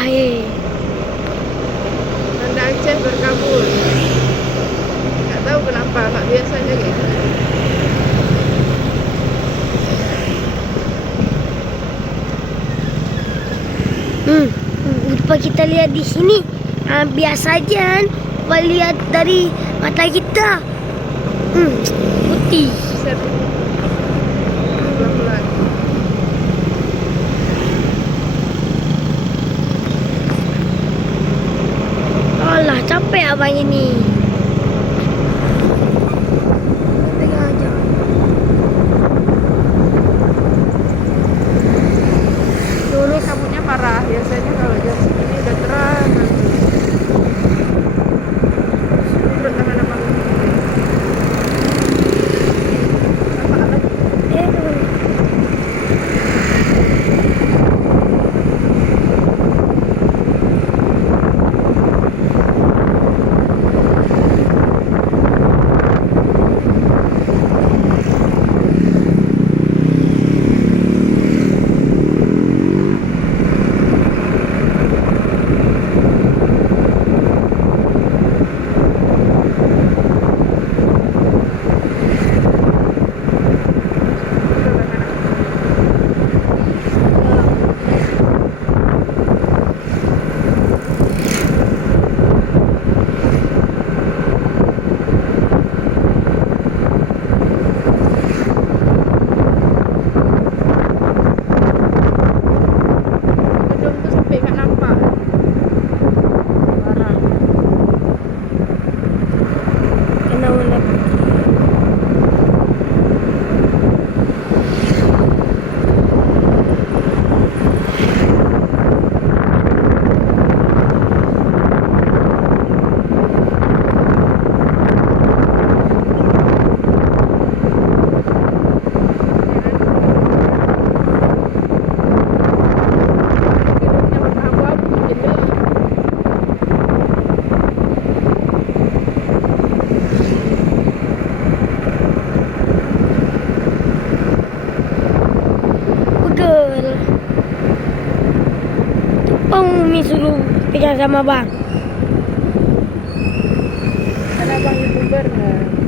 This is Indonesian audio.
Hei. Banda Aceh berkabut. Nggak tahu kenapa, nggak biasanya kayak gitu. Apa kita lihat di sini biasa aja kan. Kalau lihat dari mata kita putih. Set. Pelan-pelan. Alah, capek abang ini. Pegang aja. Dulu kabutnya parah, biasanya kalau jam segini udah terang nanti. Menurut tangan abang ini. Apa lagi? Teman. Gedung tuh sampai nggak nampak. Parah. Kena ulap. Gedungnya warna abu-abu, jendela. Pegel. Umi suruh pegang sama bang. Karena abang YouTuber. Nah.